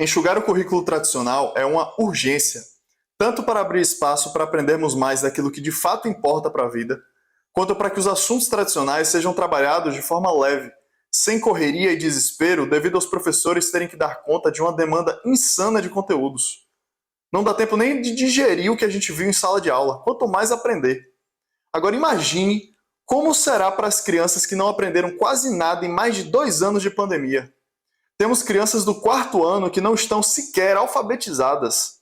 Enxugar o currículo tradicional é uma urgência, tanto para abrir espaço para aprendermos mais daquilo que de fato importa para a vida, quanto para que os assuntos tradicionais sejam trabalhados de forma leve, sem correria e desespero devido aos professores terem que dar conta de uma demanda insana de conteúdos. Não dá tempo nem de digerir o que a gente viu em sala de aula, quanto mais aprender. Agora imagine como será para as crianças que não aprenderam quase nada em mais de 2 anos de pandemia. Temos crianças do 4º ano que não estão sequer alfabetizadas.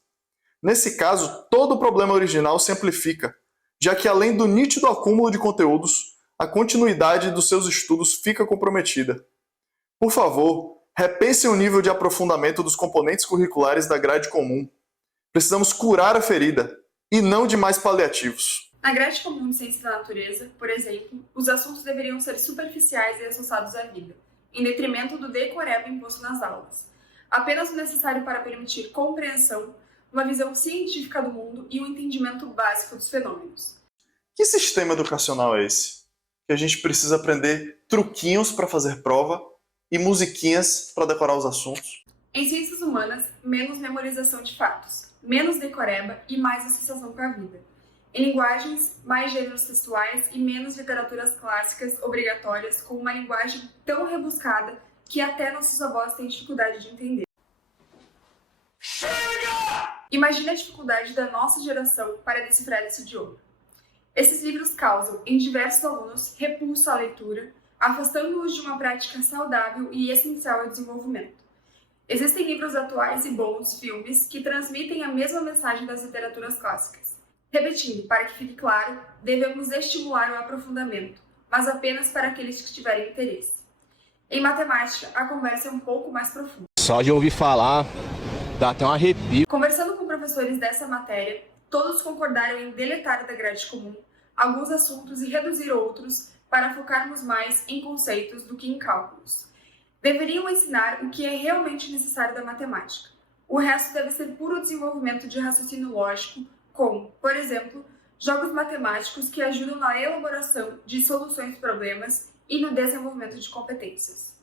Nesse caso, todo o problema original se amplifica, já que além do nítido acúmulo de conteúdos, a continuidade dos seus estudos fica comprometida. Por favor, repensem o nível de aprofundamento dos componentes curriculares da grade comum. Precisamos curar a ferida, e não de mais paliativos. Na grade comum de Ciência da Natureza, por exemplo, os assuntos deveriam ser superficiais e associados à vida, em detrimento do decoreba imposto nas aulas. Apenas o necessário para permitir compreensão, uma visão científica do mundo e um entendimento básico dos fenômenos. Que sistema educacional é esse? Que a gente precisa aprender truquinhos para fazer prova e musiquinhas para decorar os assuntos? Em ciências humanas, menos memorização de fatos, menos decoreba e mais associação com a vida. Em linguagens, mais gêneros textuais e menos literaturas clássicas obrigatórias com uma linguagem tão rebuscada que até nossos avós têm dificuldade de entender. Chega! Imagine a dificuldade da nossa geração para decifrar esse idioma. Esses livros causam, em diversos alunos, repulso à leitura, afastando-os de uma prática saudável e essencial ao desenvolvimento. Existem livros atuais e bons filmes que transmitem a mesma mensagem das literaturas clássicas. Repetindo, para que fique claro, devemos estimular o aprofundamento, mas apenas para aqueles que tiverem interesse. Em matemática, a conversa é um pouco mais profunda. Só de ouvir falar, dá até um arrepio. Conversando com professores dessa matéria, todos concordaram em deletar da grade comum alguns assuntos e reduzir outros para focarmos mais em conceitos do que em cálculos. Deveriam ensinar o que é realmente necessário da matemática. O resto deve ser puro desenvolvimento de raciocínio lógico, como, por exemplo, jogos matemáticos que ajudam na elaboração de soluções de problemas e no desenvolvimento de competências.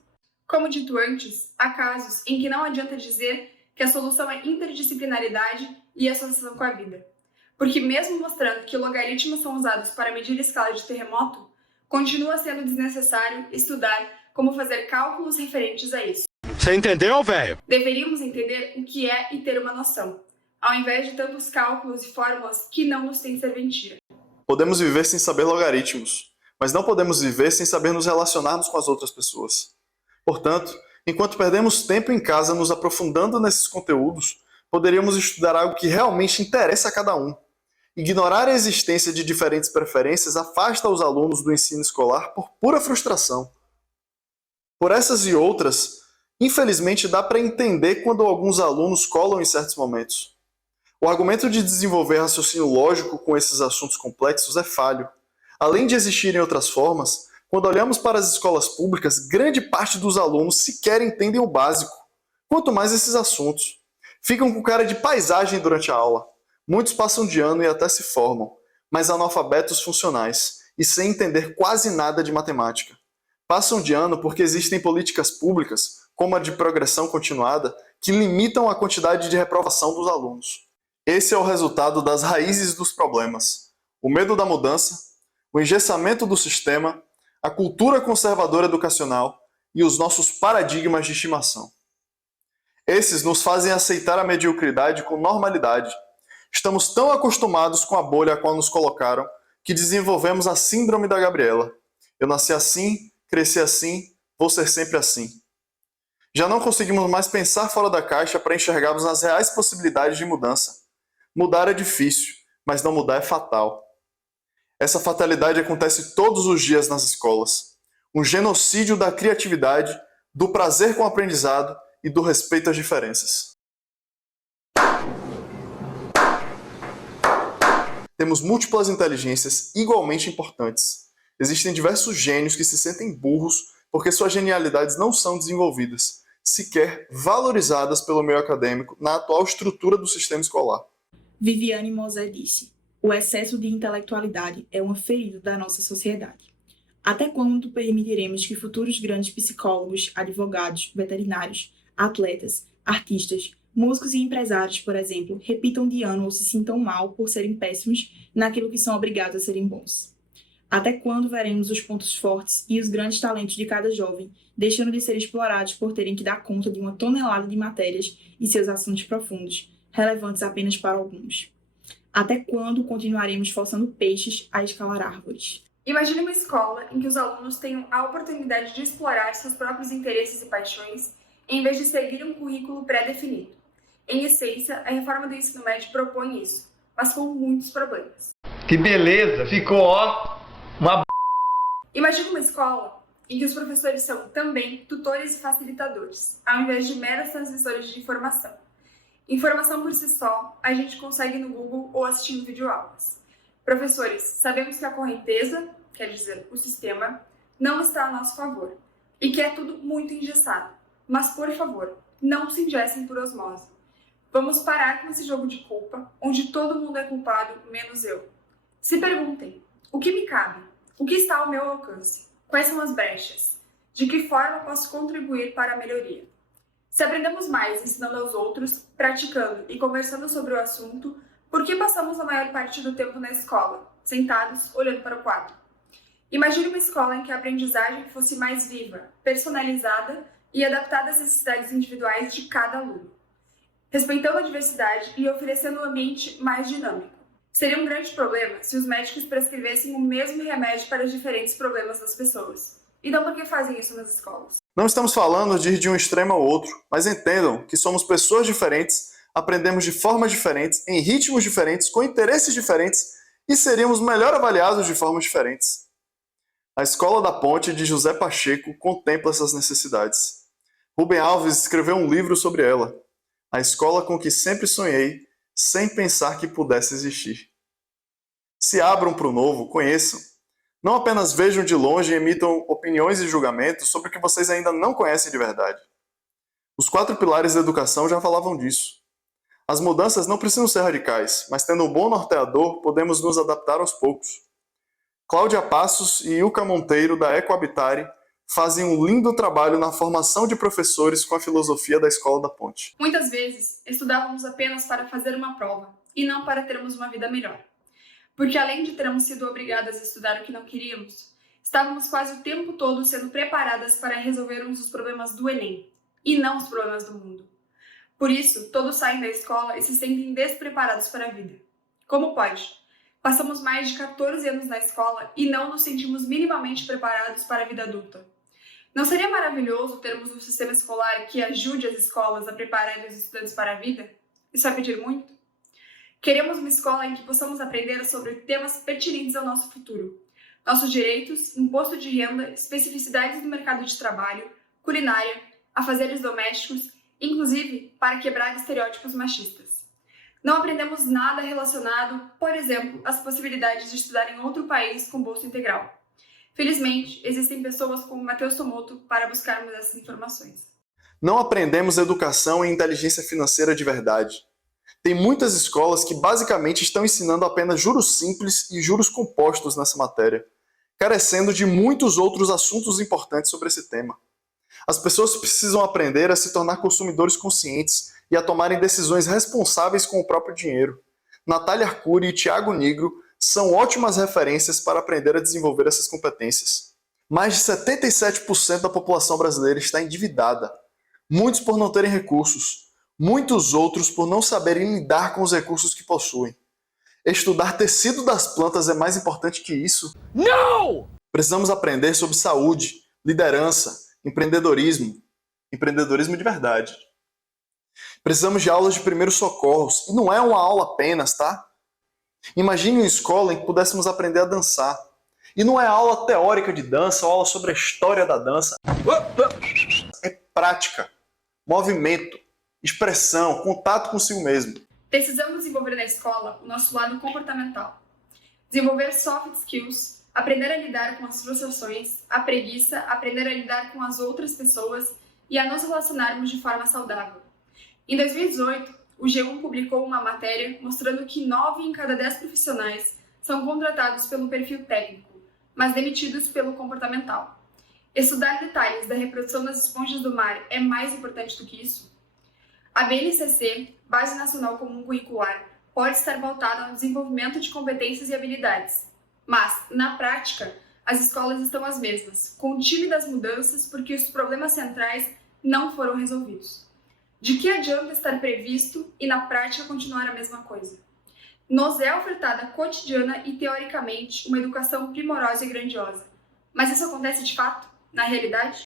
Como dito antes, há casos em que não adianta dizer que a solução é interdisciplinaridade e associação com a vida. Porque mesmo mostrando que logaritmos são usados para medir a escala de terremoto, continua sendo desnecessário estudar como fazer cálculos referentes a isso. Você entendeu, velho? Deveríamos entender o que é e ter uma noção, ao invés de tantos cálculos e fórmulas que não nos têm serventia. Podemos viver sem saber logaritmos, mas não podemos viver sem saber nos relacionarmos com as outras pessoas. Portanto, enquanto perdemos tempo em casa nos aprofundando nesses conteúdos, poderíamos estudar algo que realmente interessa a cada um. Ignorar a existência de diferentes preferências afasta os alunos do ensino escolar por pura frustração. Por essas e outras, infelizmente dá para entender quando alguns alunos colam em certos momentos. O argumento de desenvolver raciocínio lógico com esses assuntos complexos é falho. Além de existirem outras formas, quando olhamos para as escolas públicas, grande parte dos alunos sequer entendem o básico. Quanto mais esses assuntos. Ficam com cara de paisagem durante a aula. Muitos passam de ano e até se formam, mas analfabetos funcionais e sem entender quase nada de matemática. Passam de ano porque existem políticas públicas, como a de progressão continuada, que limitam a quantidade de reprovação dos alunos. Esse é o resultado das raízes dos problemas. O medo da mudança, o engessamento do sistema, a cultura conservadora educacional e os nossos paradigmas de estimação. Esses nos fazem aceitar a mediocridade com normalidade. Estamos tão acostumados com a bolha a qual nos colocaram que desenvolvemos a síndrome da Gabriela. Eu nasci assim, cresci assim, vou ser sempre assim. Já não conseguimos mais pensar fora da caixa para enxergarmos as reais possibilidades de mudança. Mudar é difícil, mas não mudar é fatal. Essa fatalidade acontece todos os dias nas escolas. Um genocídio da criatividade, do prazer com o aprendizado e do respeito às diferenças. Temos múltiplas inteligências igualmente importantes. Existem diversos gênios que se sentem burros porque suas genialidades não são desenvolvidas, sequer valorizadas pelo meio acadêmico na atual estrutura do sistema escolar. Viviane Mosé disse: o excesso de intelectualidade é uma ferida da nossa sociedade. Até quando permitiremos que futuros grandes psicólogos, advogados, veterinários, atletas, Artistas, músicos e empresários, por exemplo, repitam de ano ou se sintam mal por serem péssimos naquilo que são obrigados a serem bons. Até quando veremos os pontos fortes e os grandes talentos de cada jovem deixando de ser explorados por terem que dar conta de uma tonelada de matérias e seus assuntos profundos, relevantes apenas para alguns? Até quando continuaremos forçando peixes a escalar árvores? Imagine uma escola em que os alunos tenham a oportunidade de explorar seus próprios interesses e paixões, em vez de seguir um currículo pré-definido. Em essência, a reforma do ensino médio propõe isso, mas com muitos problemas. Que beleza! Ficou, Imagine uma escola em que os professores são também tutores e facilitadores, ao invés de meros transmissores de informação. Informação por si só, a gente consegue no Google ou assistindo videoaulas. Professores, sabemos que a correnteza, quer dizer, o sistema, não está a nosso favor e que é tudo muito engessado. Mas, por favor, não se engessem por osmose. Vamos parar com esse jogo de culpa, onde todo mundo é culpado, menos eu. Se perguntem, o que me cabe? O que está ao meu alcance? Quais são as brechas? De que forma posso contribuir para a melhoria? Se aprendemos mais ensinando aos outros, praticando e conversando sobre o assunto, por que passamos a maior parte do tempo na escola, sentados, olhando para o quadro? Imagine uma escola em que a aprendizagem fosse mais viva, personalizada e adaptada às necessidades individuais de cada aluno, respeitando a diversidade e oferecendo um ambiente mais dinâmico. Seria um grande problema se os médicos prescrevessem o mesmo remédio para os diferentes problemas das pessoas. Então, por que fazem isso nas escolas? Não estamos falando de ir de um extremo ao outro, mas entendam que somos pessoas diferentes, aprendemos de formas diferentes, em ritmos diferentes, com interesses diferentes e seríamos melhor avaliados de formas diferentes. A Escola da Ponte de José Pacheco contempla essas necessidades. Rubem Alves escreveu um livro sobre ela, A Escola com que Sempre Sonhei, sem pensar que pudesse existir. Se abram para o novo, conheçam. Não apenas vejam de longe e emitam opiniões e julgamentos sobre o que vocês ainda não conhecem de verdade. Os 4 pilares da educação já falavam disso. As mudanças não precisam ser radicais, mas tendo um bom norteador, podemos nos adaptar aos poucos. Cláudia Passos e Ilka Monteiro, da Ecohabitare, fazem um lindo trabalho na formação de professores com a filosofia da Escola da Ponte. Muitas vezes, estudávamos apenas para fazer uma prova, e não para termos uma vida melhor. Porque além de termos sido obrigadas a estudar o que não queríamos, estávamos quase o tempo todo sendo preparadas para resolvermos os problemas do Enem, e não os problemas do mundo. Por isso, todos saem da escola e se sentem despreparados para a vida. Como pode? Passamos mais de 14 anos na escola e não nos sentimos minimamente preparados para a vida adulta. Não seria maravilhoso termos um sistema escolar que ajude as escolas a prepararem os estudantes para a vida? Isso é pedir muito? Queremos uma escola em que possamos aprender sobre temas pertinentes ao nosso futuro. Nossos direitos, imposto de renda, especificidades do mercado de trabalho, culinária, afazeres domésticos, inclusive para quebrar estereótipos machistas. Não aprendemos nada relacionado, por exemplo, às possibilidades de estudar em outro país com bolsa integral. Felizmente, existem pessoas como Matheus Tomoto para buscarmos essas informações. Não aprendemos educação e inteligência financeira de verdade. Tem muitas escolas que basicamente estão ensinando apenas juros simples e juros compostos nessa matéria, carecendo de muitos outros assuntos importantes sobre esse tema. As pessoas precisam aprender a se tornar consumidores conscientes e a tomarem decisões responsáveis com o próprio dinheiro. Natália Arcuri e Tiago Nigro são ótimas referências para aprender a desenvolver essas competências. Mais de 77% da população brasileira está endividada. Muitos por não terem recursos, muitos outros por não saberem lidar com os recursos que possuem. Estudar tecido das plantas é mais importante que isso? Não! Precisamos aprender sobre saúde, liderança, empreendedorismo de verdade. Precisamos de aulas de primeiros socorros, e não é uma aula apenas, tá? Imagine uma escola em que pudéssemos aprender a dançar. E não é aula teórica de dança ou aula sobre a história da dança. É prática, movimento, expressão, contato consigo mesmo. Precisamos desenvolver na escola o nosso lado comportamental. Desenvolver soft skills, aprender a lidar com as frustrações, a preguiça, aprender a lidar com as outras pessoas e a nos relacionarmos de forma saudável. Em 2018, o G1 publicou uma matéria mostrando que 9 em cada 10 profissionais são contratados pelo perfil técnico, mas demitidos pelo comportamental. Estudar detalhes da reprodução das esponjas do mar é mais importante do que isso? A BNCC, Base Nacional Comum Curricular, pode estar pautada no desenvolvimento de competências e habilidades. Mas, na prática, as escolas estão as mesmas, com tímidas mudanças porque os problemas centrais não foram resolvidos. De que adianta estar previsto e na prática continuar a mesma coisa? Nos é ofertada cotidiana e teoricamente uma educação primorosa e grandiosa. Mas isso acontece de fato, na realidade?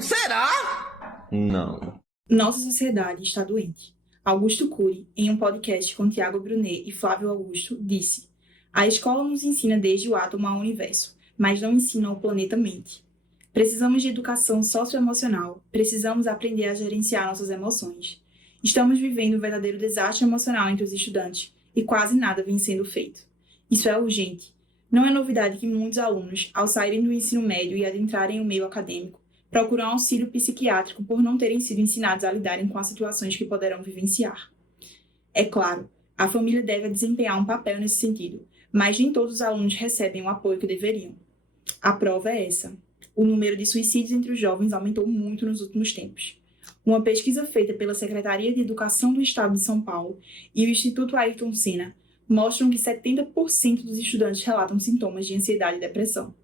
Será? Não. Nossa sociedade está doente. Augusto Cury, em um podcast com Tiago Brunet e Flávio Augusto, disse: a escola nos ensina desde o átomo ao universo, mas não ensina o planeta mente. Precisamos de educação socioemocional, precisamos aprender a gerenciar nossas emoções. Estamos vivendo um verdadeiro desastre emocional entre os estudantes e quase nada vem sendo feito. Isso é urgente. Não é novidade que muitos alunos, ao saírem do ensino médio e adentrarem o meio acadêmico, procuram auxílio psiquiátrico por não terem sido ensinados a lidarem com as situações que poderão vivenciar. É claro, a família deve desempenhar um papel nesse sentido, mas nem todos os alunos recebem o apoio que deveriam. A prova é essa. O número de suicídios entre os jovens aumentou muito nos últimos tempos. Uma pesquisa feita pela Secretaria de Educação do Estado de São Paulo e o Instituto Ayrton Senna mostram que 70% dos estudantes relatam sintomas de ansiedade e depressão.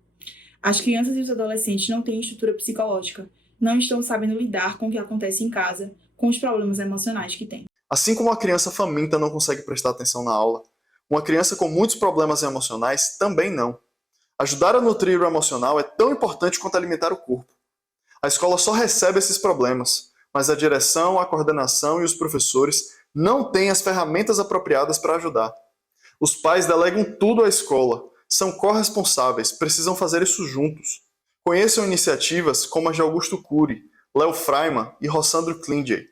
As crianças e os adolescentes não têm estrutura psicológica, não estão sabendo lidar com o que acontece em casa, com os problemas emocionais que têm. Assim como uma criança faminta não consegue prestar atenção na aula, uma criança com muitos problemas emocionais também não. Ajudar a nutrir o emocional é tão importante quanto alimentar o corpo. A escola só recebe esses problemas, mas a direção, a coordenação e os professores não têm as ferramentas apropriadas para ajudar. Os pais delegam tudo à escola, são corresponsáveis, precisam fazer isso juntos. Conheçam iniciativas como a de Augusto Cury, Léo Freiman e Rossandro Klinger.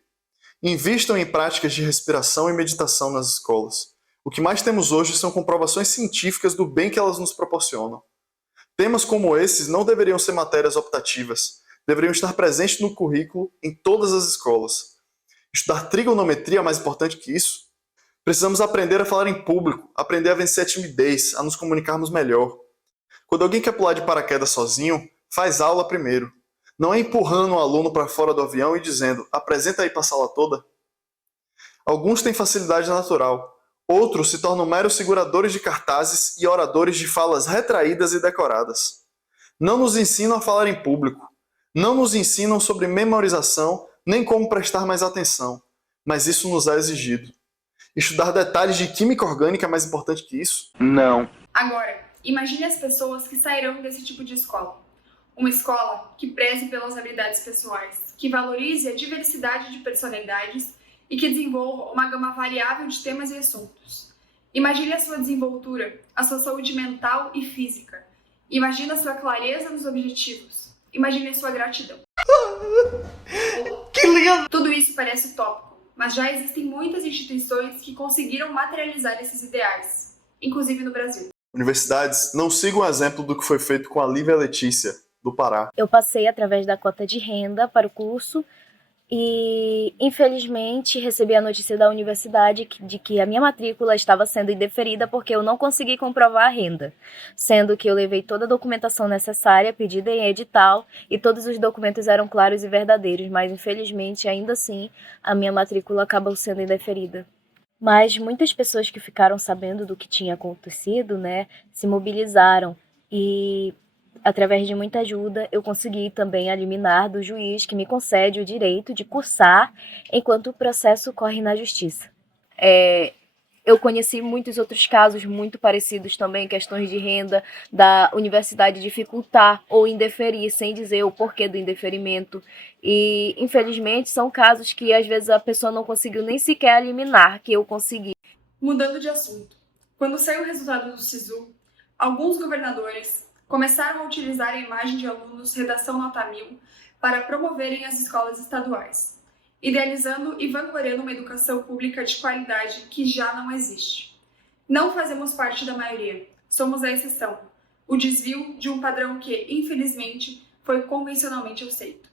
Invistam em práticas de respiração e meditação nas escolas. O que mais temos hoje são comprovações científicas do bem que elas nos proporcionam. Temas como esses não deveriam ser matérias optativas, deveriam estar presentes no currículo em todas as escolas. Estudar trigonometria é mais importante que isso? Precisamos aprender a falar em público, aprender a vencer a timidez, a nos comunicarmos melhor. Quando alguém quer pular de paraquedas sozinho, faz aula primeiro. Não é empurrando um aluno para fora do avião e dizendo, apresenta aí para a sala toda. Alguns têm facilidade natural, outros se tornam meros seguradores de cartazes e oradores de falas retraídas e decoradas. Não nos ensinam a falar em público, não nos ensinam sobre memorização nem como prestar mais atenção, mas isso nos é exigido. Estudar detalhes de química orgânica é mais importante que isso? Não. Agora, imagine as pessoas que sairão desse tipo de escola. Uma escola que preze pelas habilidades pessoais, que valorize a diversidade de personalidades e que desenvolva uma gama variável de temas e assuntos. Imagine a sua desenvoltura, a sua saúde mental e física. Imagine a sua clareza nos objetivos. Imagine a sua gratidão. Que lindo! Tudo isso parece utópico, mas já existem muitas instituições que conseguiram materializar esses ideais, inclusive no Brasil. Universidades, não sigam o exemplo do que foi feito com a Lívia Letícia, do Pará. Eu passei através da cota de renda para o curso e, infelizmente, recebi a notícia da universidade de que a minha matrícula estava sendo indeferida porque eu não consegui comprovar a renda, sendo que eu levei toda a documentação necessária, pedida em edital, e todos os documentos eram claros e verdadeiros, mas, infelizmente, ainda assim, a minha matrícula acabou sendo indeferida. Mas muitas pessoas que ficaram sabendo do que tinha acontecido, se mobilizaram e, através de muita ajuda, eu consegui também a liminar do juiz que me concede o direito de cursar enquanto o processo corre na justiça. Eu conheci muitos outros casos muito parecidos também, questões de renda, da universidade dificultar ou indeferir sem dizer o porquê do indeferimento. E, infelizmente, são casos que às vezes a pessoa não conseguiu nem sequer liminar, que eu consegui. Mudando de assunto, quando saiu o resultado do SISU, alguns governadores começaram a utilizar a imagem de alunos redação nota 1000 para promoverem as escolas estaduais, idealizando e vangloriando uma educação pública de qualidade que já não existe. Não fazemos parte da maioria, somos a exceção, o desvio de um padrão que, infelizmente, foi convencionalmente aceito.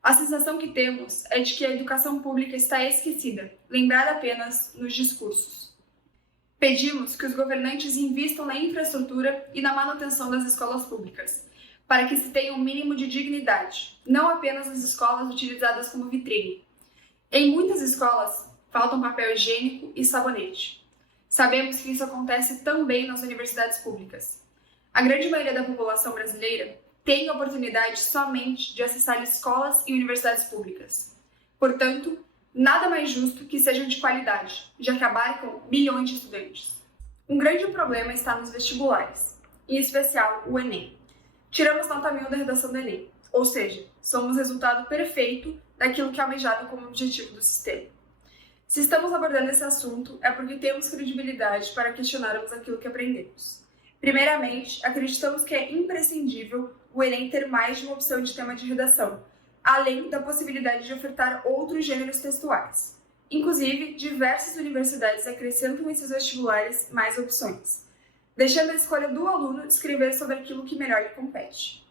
A sensação que temos é de que a educação pública está esquecida, lembrada apenas nos discursos. Pedimos que os governantes invistam na infraestrutura e na manutenção das escolas públicas, para que se tenha um mínimo de dignidade, não apenas as escolas utilizadas como vitrine. Em muitas escolas, faltam papel higiênico e sabonete. Sabemos que isso acontece também nas universidades públicas. A grande maioria da população brasileira tem a oportunidade somente de acessar escolas e universidades públicas. Portanto, nada mais justo que sejam de qualidade, já que abarcam milhões de estudantes. Um grande problema está nos vestibulares, em especial o Enem. Tiramos nota 1000 da redação do Enem, ou seja, somos resultado perfeito daquilo que é almejado como objetivo do sistema. Se estamos abordando esse assunto, é porque temos credibilidade para questionarmos aquilo que aprendemos. Primeiramente, acreditamos que é imprescindível o Enem ter mais de uma opção de tema de redação, além da possibilidade de ofertar outros gêneros textuais. Inclusive, diversas universidades acrescentam em seus vestibulares mais opções, deixando a escolha do aluno de escrever sobre aquilo que melhor lhe compete.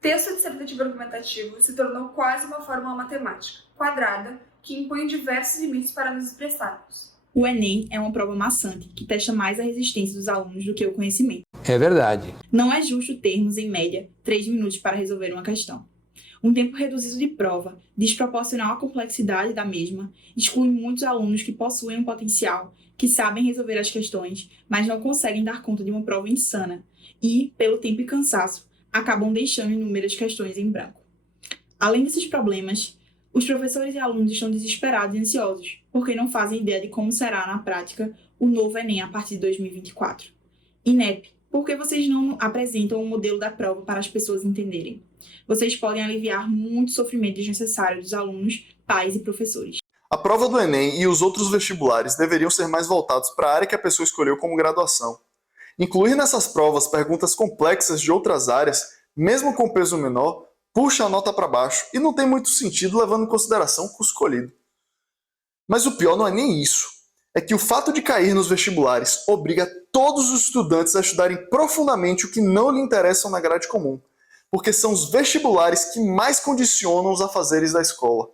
Texto dissertativo argumentativo se tornou quase uma fórmula matemática, quadrada, que impõe diversos limites para nos expressarmos. O Enem é uma prova maçante que testa mais a resistência dos alunos do que o conhecimento. É verdade. Não é justo termos, em média, 3 minutos para resolver uma questão. Um tempo reduzido de prova, desproporcional à complexidade da mesma, exclui muitos alunos que possuem um potencial, que sabem resolver as questões, mas não conseguem dar conta de uma prova insana e, pelo tempo e cansaço, acabam deixando inúmeras questões em branco. Além desses problemas, os professores e alunos estão desesperados e ansiosos, porque não fazem ideia de como será, na prática, o novo Enem a partir de 2024. INEP, por que vocês não apresentam um modelo da prova para as pessoas entenderem? Vocês podem aliviar muito sofrimento desnecessário dos alunos, pais e professores. A prova do Enem e os outros vestibulares deveriam ser mais voltados para a área que a pessoa escolheu como graduação. Incluir nessas provas perguntas complexas de outras áreas, mesmo com peso menor, puxa a nota para baixo e não tem muito sentido levando em consideração o curso escolhido. Mas o pior não é nem isso. É que o fato de cair nos vestibulares obriga todos os estudantes a estudarem profundamente o que não lhe interessam na grade comum, porque são os vestibulares que mais condicionam os afazeres da escola.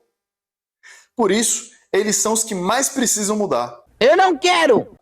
Por isso, eles são os que mais precisam mudar. Eu não quero!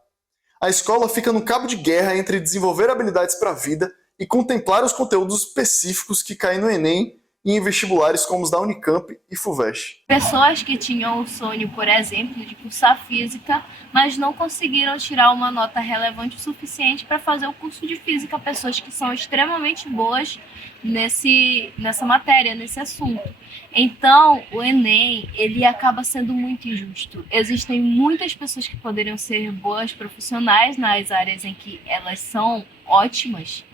A escola fica no cabo de guerra entre desenvolver habilidades para a vida e contemplar os conteúdos específicos que caem no Enem e em vestibulares como os da Unicamp e FUVEST. Pessoas que tinham o sonho, por exemplo, de cursar física, mas não conseguiram tirar uma nota relevante o suficiente para fazer o curso de física. Pessoas que são extremamente boas nessa matéria, nesse assunto. Então, o Enem, ele acaba sendo muito injusto. Existem muitas pessoas que poderiam ser boas profissionais nas áreas em que elas são ótimas,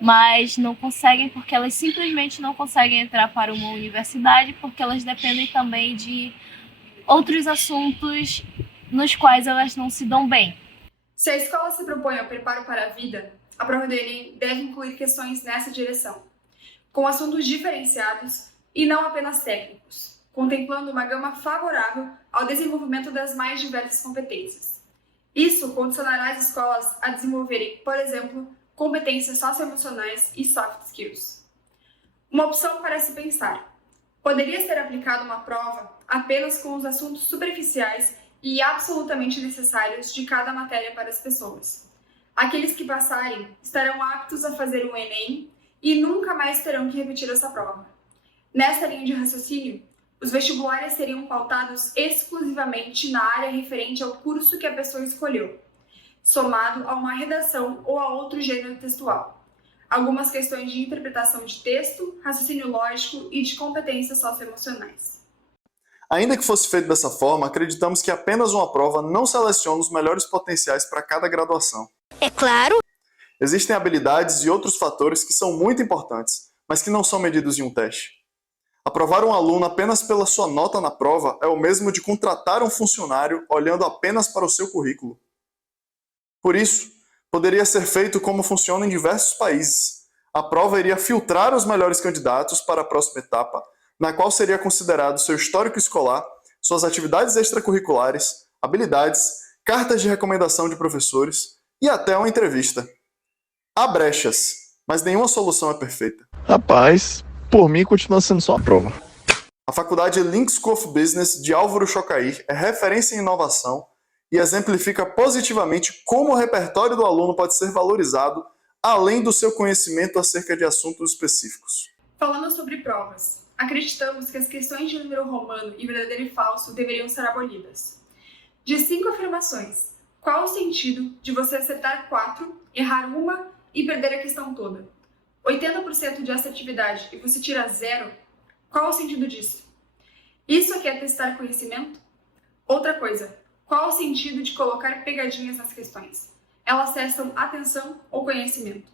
mas não conseguem porque elas simplesmente não conseguem entrar para uma universidade porque elas dependem também de outros assuntos nos quais elas não se dão bem. Se a escola se propõe ao preparo para a vida, a prova do Enem deve incluir questões nessa direção, com assuntos diferenciados e não apenas técnicos, contemplando uma gama favorável ao desenvolvimento das mais diversas competências. Isso condicionará as escolas a desenvolverem, por exemplo, competências socioemocionais e soft skills. Uma opção para se pensar. Poderia ser aplicada uma prova apenas com os assuntos superficiais e absolutamente necessários de cada matéria para as pessoas. Aqueles que passarem estarão aptos a fazer um Enem e nunca mais terão que repetir essa prova. Nessa linha de raciocínio, os vestibulares seriam pautados exclusivamente na área referente ao curso que a pessoa escolheu, somado a uma redação ou a outro gênero textual. Algumas questões de interpretação de texto, raciocínio lógico e de competências socioemocionais. Ainda que fosse feito dessa forma, acreditamos que apenas uma prova não seleciona os melhores potenciais para cada graduação. É claro! Existem habilidades e outros fatores que são muito importantes, mas que não são medidos em um teste. Aprovar um aluno apenas pela sua nota na prova é o mesmo de contratar um funcionário olhando apenas para o seu currículo. Por isso, poderia ser feito como funciona em diversos países. A prova iria filtrar os melhores candidatos para a próxima etapa, na qual seria considerado seu histórico escolar, suas atividades extracurriculares, habilidades, cartas de recomendação de professores e até uma entrevista. Há brechas, mas nenhuma solução é perfeita. Rapaz, por mim continua sendo só a prova. A faculdade Link School of Business de Álvaro Chocair é referência em inovação e exemplifica positivamente como o repertório do aluno pode ser valorizado além do seu conhecimento acerca de assuntos específicos. Falando sobre provas, acreditamos que as questões de número romano e verdadeiro e falso deveriam ser abolidas. De 5 afirmações, qual o sentido de você acertar 4, errar uma e perder a questão toda? 80% de assertividade e você tira 0? Qual o sentido disso? Isso aqui é testar conhecimento? Outra coisa, qual o sentido de colocar pegadinhas nas questões? Elas testam atenção ou conhecimento?